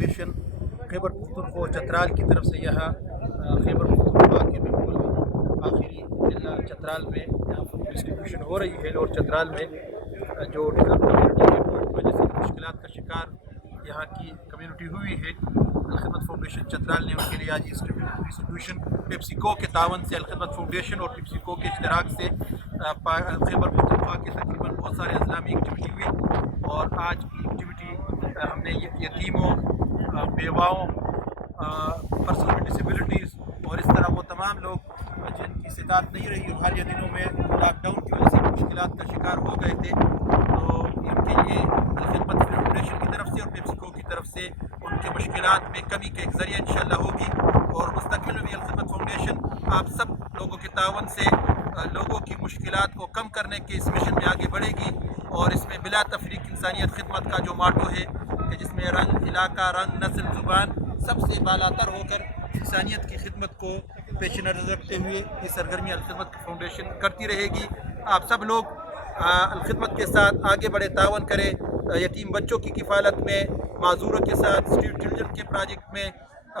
Foundation Khyber Pakhtunkhwa Chitral کی طرف سے یہاں خیبر پختونخوا کے بالکل آخری ضلع چترال میں یہاں فوڈ ڈسٹریبیوشن ہو رہی ہے، اور چترال میں جو کمیونٹی ہے وہ اس وجہ سے مشکلات کا شکار یہاں کی کمیونٹی ہوئی ہے۔ الخدمت فاؤنڈیشن چترال نے ان کے لیے آج ڈسٹریبیوشن پیپسیکو کے تعاون سے الخدمت فاؤنڈیشن اور پیپسیکو کے اشتراک سے خیبر پختونخوا کے تقریباً بہت سارے اضلاع میں ایکٹیویٹی ہوئی، اور آج کی ایکٹیویٹی ہم نے یتیموں، بیواؤں، پرسن ود ڈسیبلٹیز اور اس طرح وہ تمام لوگ جن کی استطاعت نہیں رہی اور حالیہ دنوں میں لاک ڈاؤن کی وجہ سے مشکلات کا شکار ہو گئے تھے، تو ان کے لیے الخدمت فاؤنڈیشن کی طرف سے اور پیپسیکو کی طرف سے ان کے مشکلات میں کمی کا ایک ذریعہ انشاءاللہ ہوگی، اور مستقبل میں بھی الخدمت فاؤنڈیشن آپ سب لوگوں کے تعاون سے لوگوں کی مشکلات کو کم کرنے کے اس مشن میں آگے بڑھے گی، اور اس میں بلا تفریق انسانیت خدمت کا جو ماٹو ہے کہ جس میں رنگ، علاقہ، رنگ، نسل، زبان سب سے بالاتر ہو کر انسانیت کی خدمت کو پیش نظر رکھتے ہوئے یہ سرگرمی الخدمت فاؤنڈیشن کرتی رہے گی۔ آپ سب لوگ الخدمت کے ساتھ آگے بڑھے، تعاون کریں یتیم بچوں کی کفالت میں، معذوروں کے ساتھ، اسٹریٹ چلڈرن کے پروجیکٹ میں،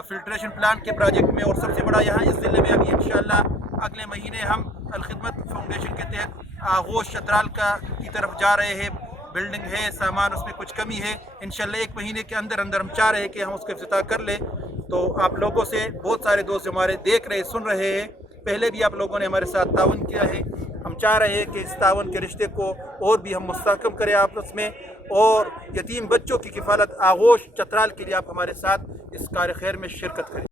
فلٹریشن پلانٹ کے پروجیکٹ میں، اور سب سے بڑا یہاں اس ضلع میں ابھی انشاءاللہ اگلے مہینے ہم الخدمت فاؤنڈیشن کے تحت آغوش چترال کی طرف جا رہے ہیں۔ بلڈنگ ہے، سامان اس میں کچھ کمی ہے، انشاءاللہ ایک مہینے کے اندر ہم چاہ رہے ہیں کہ ہم اس کا افتتاح کر لیں۔ تو آپ لوگوں سے بہت سارے دوست ہمارے دیکھ رہے، سن رہے ہیں، پہلے بھی آپ لوگوں نے ہمارے ساتھ تعاون کیا ہے، ہم چاہ رہے ہیں کہ اس تعاون کے رشتے کو اور بھی ہم مستحکم کریں آپس میں، اور یتیم بچوں کی کفالت آغوش چترال کے لیے آپ ہمارے ساتھ اس کار خیر میں شرکت کریں۔